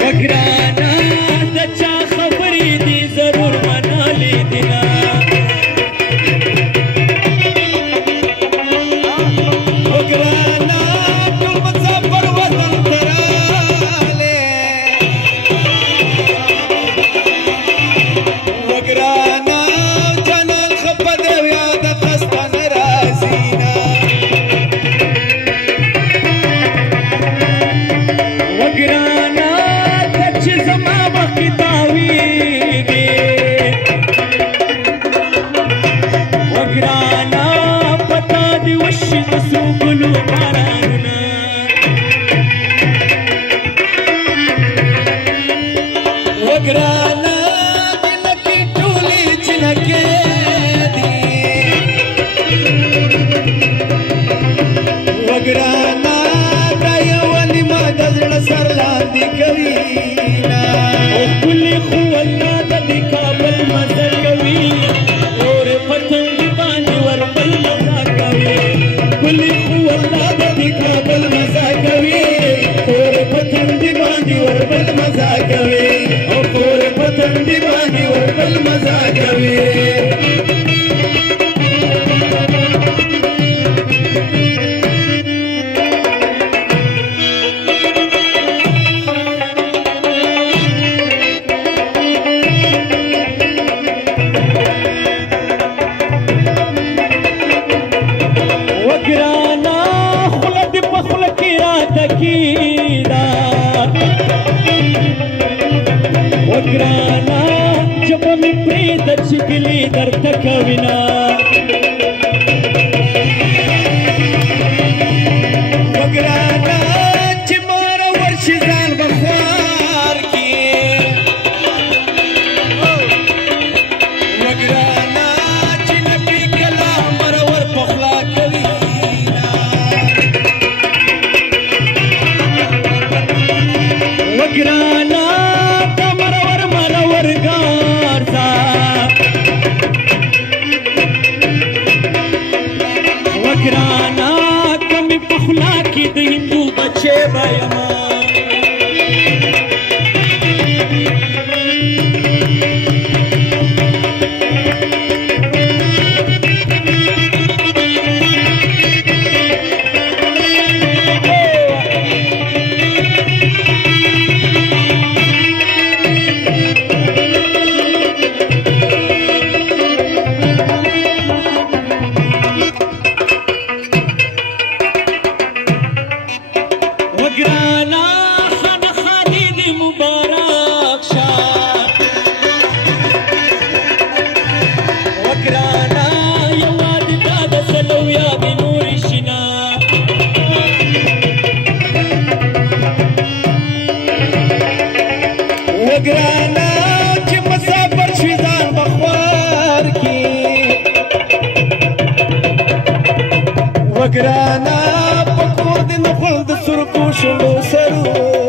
وګرانا د چا خبرې دي ضرور منالې دي نه وګرانا ټول مسافر وطن ته راغلې وګرانا جانان خفه دی او یاد خسته نه راځي نه وګرانا ته چې زما مخکې تاویږي وګرانا پتا دې وشي د څو ګلو بارانونه وګرانا جنکې ټولې جنکې دي وګرانا دا یوالې ما د زړه سر لاندې کوي نه ښکلې خو الله د دې کابل مزه کوي اور پتنګ باندې وربل مزه کوي ښکلې خو الله د دې کابل مزه کوي اور پتنګ باندې وربل مزه کوي او اور پتنګ باندې وربل مزه کوي وګرانا خوله دې په خوله کې راته کېږده وګرانا ژبه مې پرېږده چې ګیلې درته کوینه وګرانا چې ماره ورشي ځان به خوار کړي وګرانا چې نبي کلام مرور په خوله کوي وګرانا ته مرور ګارځه وګرانا که مې په خوله کې د هندو بچی به یمه وګرانا خانه خانې دې مبارک شه وګرانا یوازې دا د سلو یا دې نورې شي نه وګرانا چې مسافر شوي ځان به خوار کړي وګرانا په کور دې نه خپل د سرکو شونډو سرو